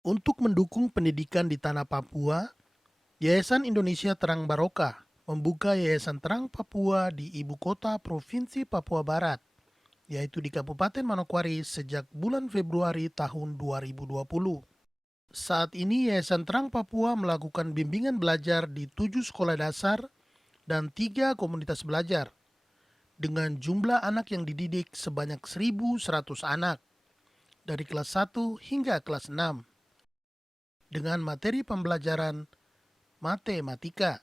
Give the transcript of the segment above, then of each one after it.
Untuk mendukung pendidikan di tanah Papua, Yayasan Indonesia Terang Barokah membuka Yayasan Terang Papua di ibu kota Provinsi Papua Barat, yaitu di Kabupaten Manokwari sejak bulan Februari tahun 2020. Saat ini Yayasan Terang Papua melakukan bimbingan belajar di 7 sekolah dasar dan 3 komunitas belajar dengan jumlah anak yang dididik sebanyak 1.100 anak dari kelas 1 hingga kelas 6 dengan materi pembelajaran matematika.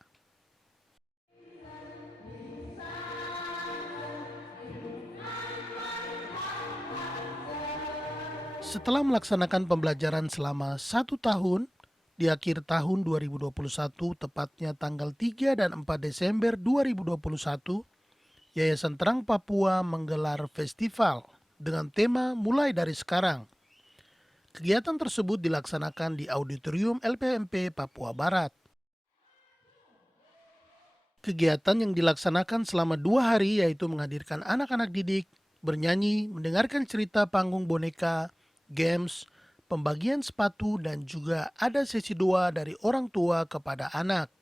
Setelah melaksanakan pembelajaran selama 1 tahun, di akhir tahun 2021, tepatnya tanggal 3 dan 4 Desember 2021, Yayasan Terang Papua menggelar festival dengan tema Mulai Dari Sekarang. Kegiatan tersebut dilaksanakan di Auditorium LPMP Papua Barat. Kegiatan yang dilaksanakan selama 2 hari yaitu menghadirkan anak-anak didik, bernyanyi, mendengarkan cerita panggung boneka, games, pembagian sepatu, dan juga ada sesi doa dari orang tua kepada anak.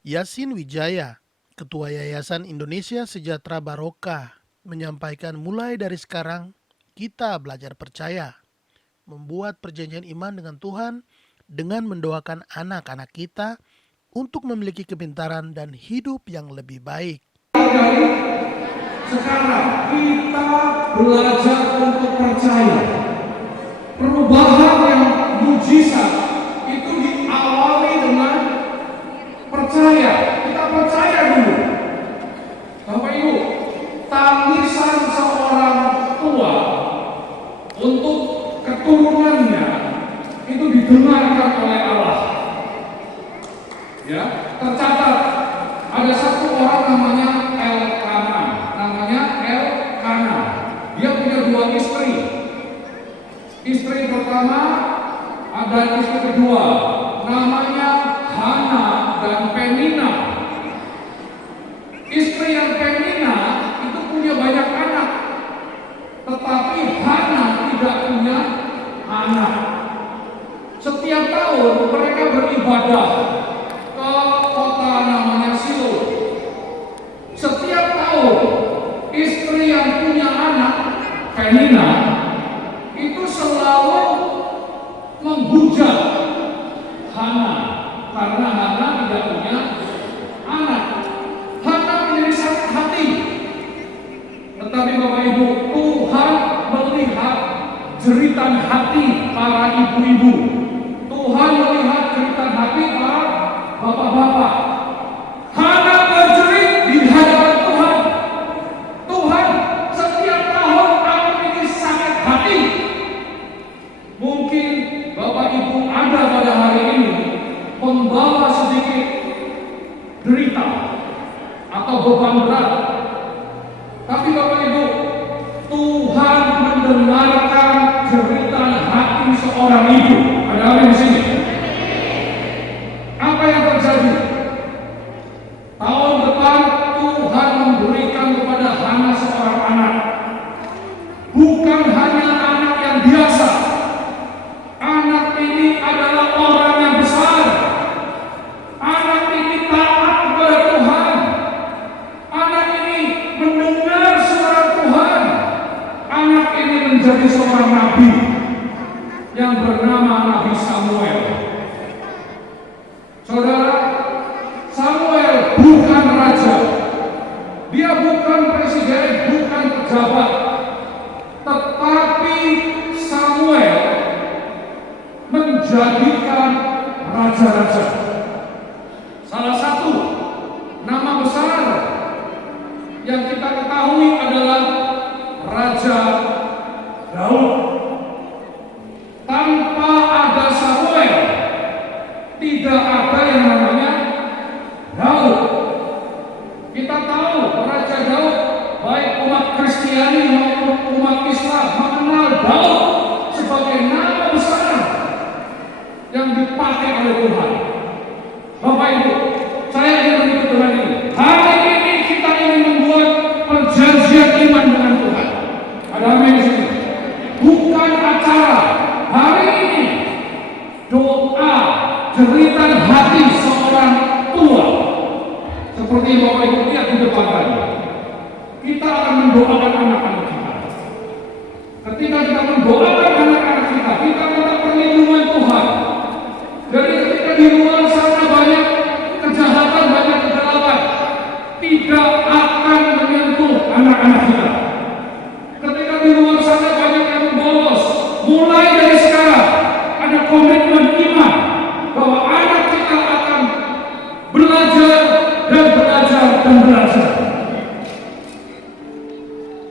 Yasin Wijaya, Ketua Yayasan Indonesia Sejahtera Barokah, menyampaikan mulai dari sekarang kita belajar percaya, membuat perjanjian iman dengan Tuhan dengan mendoakan anak-anak kita untuk memiliki kepintaran dan hidup yang lebih baik. Sekarang kita belajar untuk percaya. Perubahan yang mujizat itu diawali dengan percaya. Kita percaya dulu. Bapak Ibu, tangisan seorang tua untuk keturunannya itu didengarkan oleh Allah. Ya, tercatat ada satu orang namanya Elkanah. pertama ada istri kedua, namanya Hana dan Penina. Istri yang Penina itu punya banyak anak, tetapi Hana tidak punya anak. Setiap tahun mereka beribadah ke kota namanya Silo. Setiap tahun istri yang punya anak, Penina, itu selalu menghujat Hana karena Hana tidak punya anak. Hana menjadi sakit hati. Tetapi Bapak Ibu, Tuhan melihat jeritan hati para ibu-ibu. Tuhan melihat jeritan hati para bapak-bapak. Hana berjerit di hadapan Tuhan. Tuhan, setiap tahun aku ini sakit hati. Mungkin Bapak Ibu ada pada hari ini membawa sedikit derita atau beban berat. Tapi Bapak Ibu, Tuhan mendengarkan jeritan hati seorang ibu. Ada apa di sini? Apa yang terjadi? Tahun depan Tuhan memberikan kepada Hana seorang anak. Bukan hanya anak yang biasa. Anak ini adalah orang yang besar. Anak ini taat kepada Tuhan. Anak ini mendengar suara Tuhan. Anak ini menjadi seorang nabi yang bernama Nabi Samuel. Saudara, Samuel bukan raja. Dia bukan presiden, bukan pejabat. Tetapi Samuel menjadikan raja-raja. Salah satu nama besar yang kita ketahui adalah Raja Daud. Tanpa ada Samuel, tidak ada yang namanya Daud. Kita tahu Raja Daud, baik umat Kristiani maupun umat Islam mengenal Daud sebagai nama besar yang dipakai oleh Tuhan. Bapak Ibu, saya ingin menutup dengan ini. Hari ini kita ingin membuat perjanjian iman dengan Tuhan. Ada apa di sini? Bukan acara. Hari ini doa jeritan hati seorang tua. Seperti Bapak Ibu lihat di depan tadi. Kita akan mendoakan anak-anak kita. Ketika kita mendoakan anak-anak kita, kita minta perlindungan Tuhan. Jadi ketika di luar sana banyak kejahatan, banyak kegelapan, tidak akan menyentuh anak-anak kita. Ketika di luar sana banyak yang bolos, mulai dari sekarang ada komitmen iman bahwa anak kita akan belajar dan belajar dan belajar.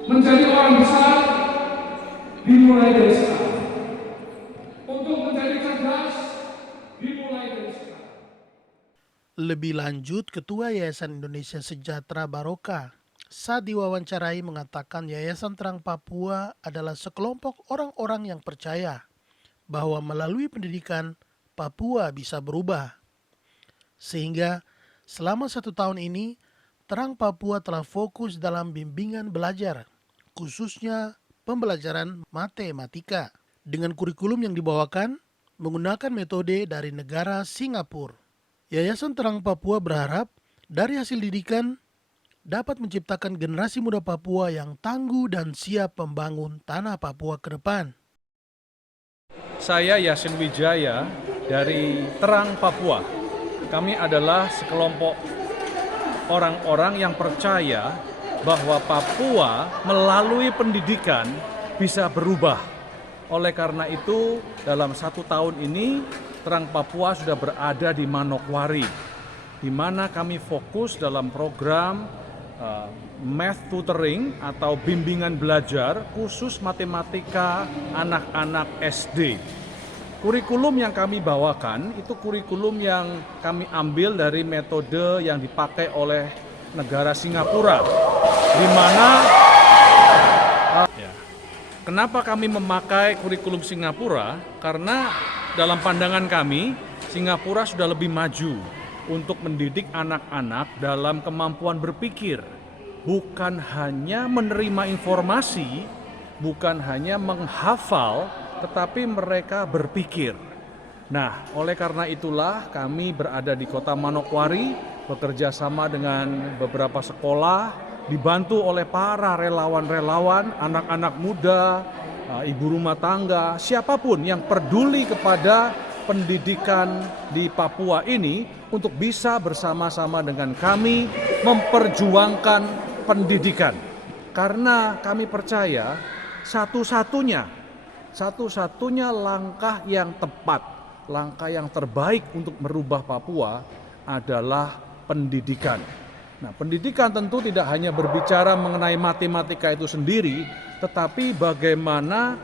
Menjadi orang besar dimulai dari sekarang. Untuk menjadi cerdas dimulai dari sekarang. Lebih lanjut, Ketua Yayasan Indonesia Sejahtera Barokah saat diwawancarai mengatakan Yayasan Terang Papua adalah sekelompok orang-orang yang percaya bahwa melalui pendidikan Papua bisa berubah. Sehingga selama 1 tahun ini, Terang Papua telah fokus dalam bimbingan belajar, khususnya pembelajaran matematika. Dengan kurikulum yang dibawakan, menggunakan metode dari negara Singapura. Yayasan Terang Papua berharap dari hasil didikan dapat menciptakan generasi muda Papua yang tangguh dan siap membangun tanah Papua ke depan. Saya Yasin Wijaya dari Terang Papua. Kami adalah sekelompok orang-orang yang percaya bahwa Papua melalui pendidikan bisa berubah. Oleh karena itu, dalam 1 tahun ini, Terang Papua sudah berada di Manokwari, di mana kami fokus dalam program math tutoring atau bimbingan belajar khusus matematika anak-anak SD. Kurikulum yang kami bawakan itu kurikulum yang kami ambil dari metode yang dipakai oleh negara Singapura, di mana kenapa kami memakai kurikulum Singapura? Karena dalam pandangan kami, Singapura sudah lebih maju untuk mendidik anak-anak dalam kemampuan berpikir. Bukan hanya menerima informasi, bukan hanya menghafal, tetapi mereka berpikir. Nah, oleh karena itulah kami berada di Kota Manokwari, bekerja sama dengan beberapa sekolah, dibantu oleh para relawan-relawan, anak-anak muda, ibu rumah tangga, siapapun yang peduli kepada pendidikan di Papua ini untuk bisa bersama-sama dengan kami memperjuangkan pendidikan. Karena kami percaya satu-satunya langkah yang tepat, langkah yang terbaik untuk merubah Papua adalah pendidikan. Nah, pendidikan tentu tidak hanya berbicara mengenai matematika itu sendiri, tetapi bagaimana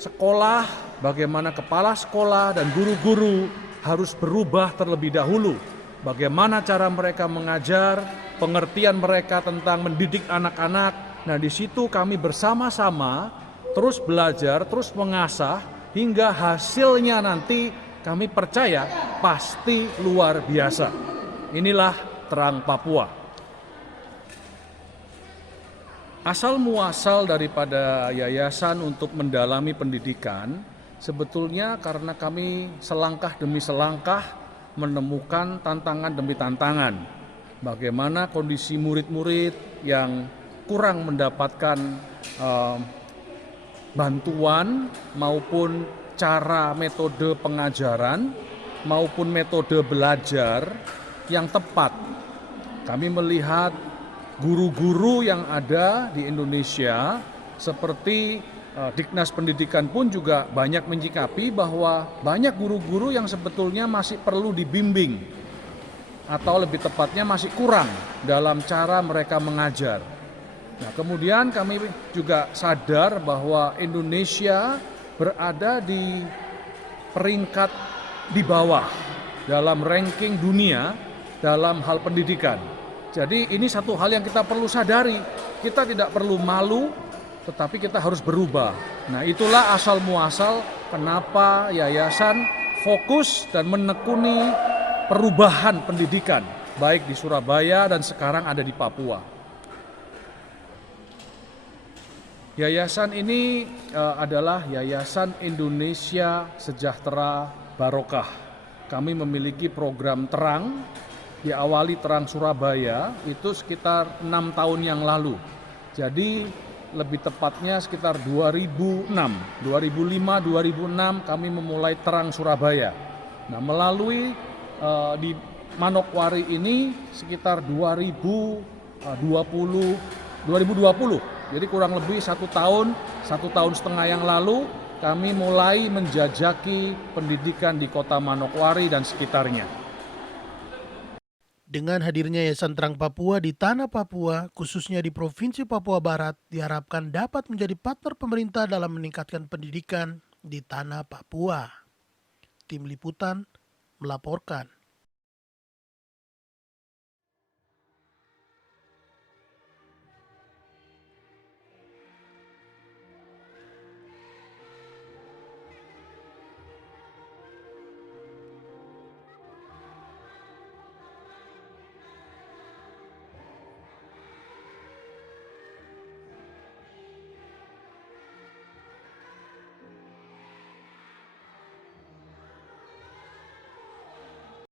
sekolah, bagaimana kepala sekolah dan guru-guru harus berubah terlebih dahulu. Bagaimana cara mereka mengajar, pengertian mereka tentang mendidik anak-anak. Nah, di situ kami bersama-sama terus belajar, terus mengasah, hingga hasilnya nanti kami percaya pasti luar biasa. Inilah Terang Papua. Asal muasal daripada yayasan untuk mendalami pendidikan sebetulnya karena kami selangkah demi selangkah menemukan tantangan demi tantangan. Bagaimana kondisi murid-murid yang kurang mendapatkan bantuan maupun cara metode pengajaran maupun metode belajar yang tepat. Kami melihat guru-guru yang ada di Indonesia seperti Diknas Pendidikan pun juga banyak menyikapi bahwa banyak guru-guru yang sebetulnya masih perlu dibimbing atau lebih tepatnya masih kurang dalam cara mereka mengajar. Nah, kemudian kami juga sadar bahwa Indonesia berada di peringkat di bawah dalam ranking dunia dalam hal pendidikan. Jadi ini satu hal yang kita perlu sadari. Kita tidak perlu malu, tetapi kita harus berubah. Nah, itulah asal muasal kenapa yayasan fokus dan menekuni perubahan pendidikan, baik di Surabaya dan sekarang ada di Papua. Yayasan ini adalah Yayasan Indonesia Sejahtera Barokah. Kami memiliki program terang, diawali Terang Surabaya itu sekitar 6 tahun yang lalu. Jadi lebih tepatnya sekitar 2005, 2006 kami memulai Terang Surabaya. Nah, melalui di Manokwari ini sekitar 2020. Jadi kurang lebih 1 tahun setengah yang lalu kami mulai menjajaki pendidikan di Kota Manokwari dan sekitarnya. Dengan hadirnya Yayasan Terang Papua di tanah Papua, khususnya di Provinsi Papua Barat, diharapkan dapat menjadi partner pemerintah dalam meningkatkan pendidikan di tanah Papua. Tim Liputan melaporkan.